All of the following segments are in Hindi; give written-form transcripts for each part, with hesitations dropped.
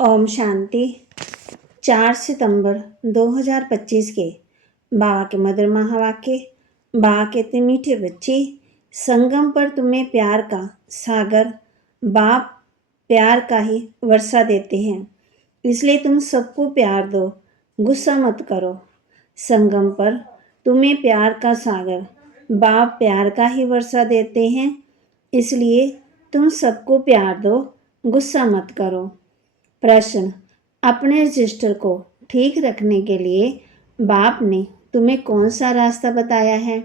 ओम शांति। 4 सितंबर 2025 के बाबा के मधुर महावाक्य। बाबा कहते मीठे बच्चे, संगम पर तुम्हें प्यार का सागर बाप प्यार का ही वर्षा देते हैं, इसलिए तुम सबको प्यार दो, गुस्सा मत करो। संगम पर तुम्हें प्यार का सागर बाप प्यार का ही वर्षा देते हैं, इसलिए तुम सबको प्यार दो, गुस्सा मत करो। प्रश्न, अपने रजिस्टर को ठीक रखने के लिए बाप ने तुम्हें कौन सा रास्ता बताया है?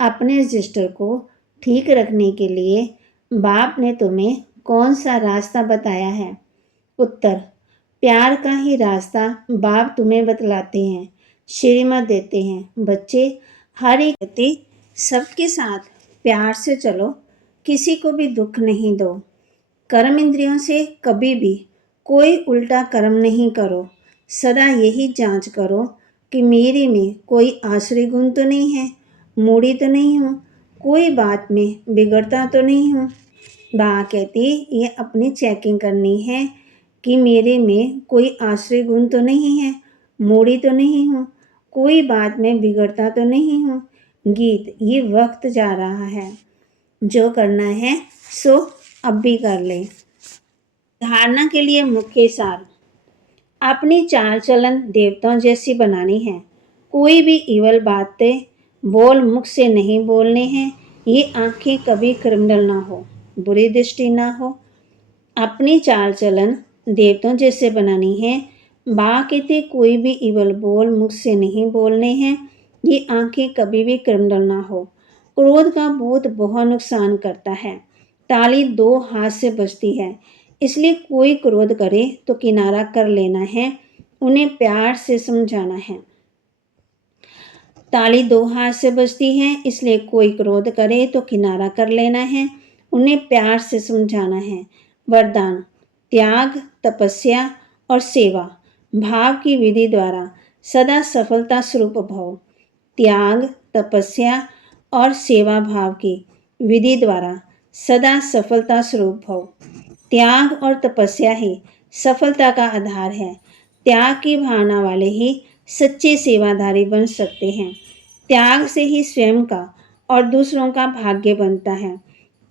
अपने रजिस्टर को ठीक रखने के लिए बाप ने तुम्हें कौन सा रास्ता बताया है? उत्तर, प्यार का ही रास्ता बाप तुम्हें बतलाते हैं, श्रीमत देते हैं। बच्चे, हर एक व्यक्ति सबके साथ प्यार से चलो, किसी को भी दुख नहीं दो। कर्म इंद्रियों से कभी भी कोई उल्टा कर्म नहीं करो। सदा यही जांच करो कि मेरे में कोई आश्रय गुण तो नहीं है, मूढ़ी तो नहीं हूँ, कोई बात में बिगड़ता तो नहीं हूँ। बाबा कहती ये अपनी चेकिंग करनी है कि मेरे में कोई आश्रय गुण तो नहीं है, मूढ़ी तो नहीं हूँ, कोई बात में बिगड़ता तो नहीं हूँ। गीत, ये वक्त जा रहा है, जो करना है सो अब भी कर ले। धारणा के लिए मुख्य सार, अपनी चाल चलन देवताओं जैसी बनानी है। कोई भी इवल बातें बोल मुख से नहीं बोलने हैं। ये आंखें कभी क्रिमिनल ना हो, बुरी दृष्टि ना हो। अपनी चाल चलन देवताओं जैसे बनानी है। बा कहते कोई भी इवल बोल मुख से नहीं बोलने हैं। ये आंखें कभी भी क्रिमिनल ना हो। क्रोध का भूत बहुत नुकसान करता है। ताली 2 हाथ से बजती है, इसलिए कोई क्रोध करे तो किनारा कर लेना है, उन्हें प्यार से समझाना है। ताली 2 हाथ से बजती है, इसलिए कोई क्रोध करे तो किनारा कर लेना है, उन्हें प्यार से समझाना है। वरदान, त्याग, तपस्या और सेवा भाव की विधि द्वारा सदा सफलता स्वरूप भव। त्याग, तपस्या और सेवा भाव की विधि द्वारा सदा सफलता स्वरूप भव। त्याग और तपस्या ही सफलता का आधार है। त्याग की भावना वाले ही सच्चे सेवाधारी बन सकते हैं। त्याग से ही स्वयं का और दूसरों का भाग्य बनता है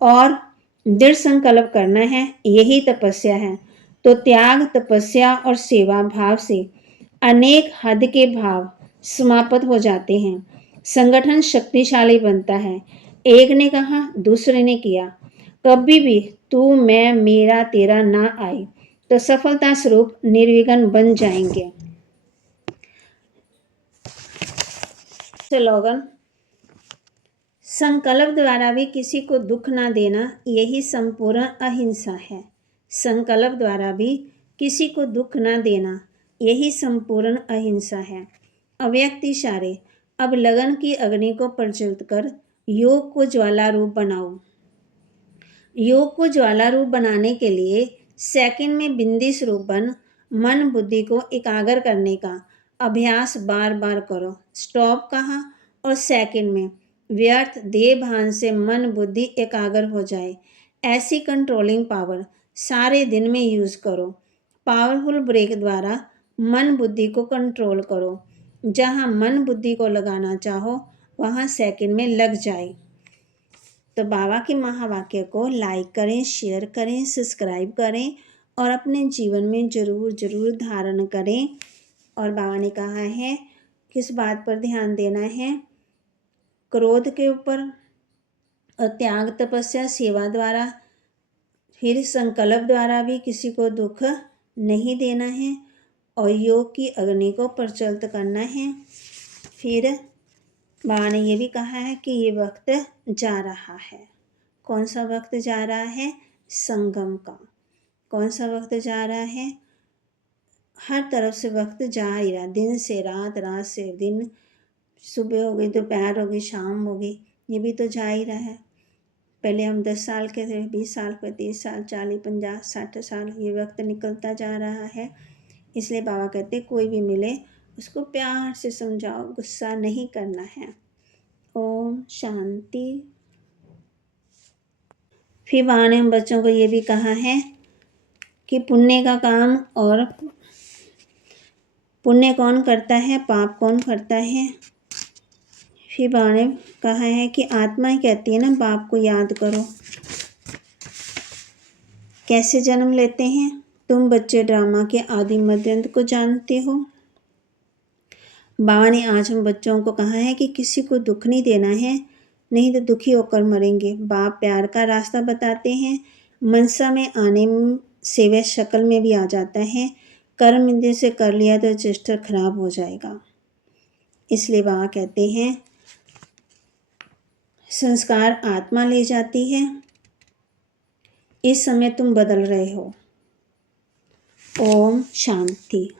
और दृढ़ संकल्प करना है, यही तपस्या है। तो त्याग, तपस्या और सेवा भाव से अनेक हद के भाव समाप्त हो जाते हैं। संगठन शक्तिशाली बनता है। एक ने कहा, दूसरे ने किया। कभी भी तू मैं मेरा तेरा ना आए तो सफलता स्वरूप निर्विघ्न बन जाएंगे। स्लोगन, संकल्प द्वारा भी किसी को दुख ना देना, यही संपूर्ण अहिंसा है। संकल्प द्वारा भी किसी को दुख ना देना, यही संपूर्ण अहिंसा है। अव्यक्त इशारे, अब लगन की अग्नि को प्रज्वलित कर योग को ज्वाला रूप बनाओ। योग को ज्वाला रूप बनाने के लिए सेकंड में बिंदी स्वरूप बन मन बुद्धि को एकाग्र करने का अभ्यास बार बार करो। स्टॉप कहा और सेकंड में व्यर्थ देह भान से मन बुद्धि एकाग्र हो जाए, ऐसी कंट्रोलिंग पावर सारे दिन में यूज करो। पावरफुल ब्रेक द्वारा मन बुद्धि को कंट्रोल करो। जहाँ मन बुद्धि को लगाना चाहो वहाँ सेकंड में लग जाए। तो बाबा के महावाक्य को लाइक करें, शेयर करें, सब्सक्राइब करें और अपने जीवन में ज़रूर ज़रूर धारण करें। और बाबा ने कहा है किस बात पर ध्यान देना है, क्रोध के ऊपर और त्याग, तपस्या, सेवा द्वारा, फिर संकल्प द्वारा भी किसी को दुख नहीं देना है और योग की अग्नि को प्रज्वलित करना है। फिर बाबा ने ये भी कहा है कि ये वक्त जा रहा है। कौन सा वक्त जा रहा है? संगम का। कौन सा वक्त जा रहा है? हर तरफ से वक्त जा ही रहा, दिन से रात, रात से दिन, सुबह हो गई, दोपहर हो गई, शाम हो गई, ये भी तो जा ही रहा है। पहले हम 10 साल के थे, 20 साल के, 30 साल, 40, 50, 60 साल, ये वक्त निकलता जा रहा है। इसलिए बाबा कहते कोई भी मिले उसको प्यार से समझाओ, गुस्सा नहीं करना है। ओम शांति। फिर बाबा ने हम बच्चों को ये भी कहा है कि पुण्य का काम और पुण्य कौन करता है, पाप कौन करता है। फिर बाबा ने कहा है कि आत्मा ही कहती है ना, बाप को याद करो। कैसे जन्म लेते हैं? तुम बच्चे ड्रामा के आदि मध्य अंत को जानते हो। बाबा ने आज हम बच्चों को कहा है कि किसी को दुख नहीं देना है, नहीं तो दुखी होकर मरेंगे। बाप प्यार का रास्ता बताते हैं। मनसा में आने से वह शक्ल में भी आ जाता है। कर्म इंद्रिय से कर लिया तो रजिस्टर खराब हो जाएगा। इसलिए बाबा कहते हैं संस्कार आत्मा ले जाती है। इस समय तुम बदल रहे हो। ओम शांति।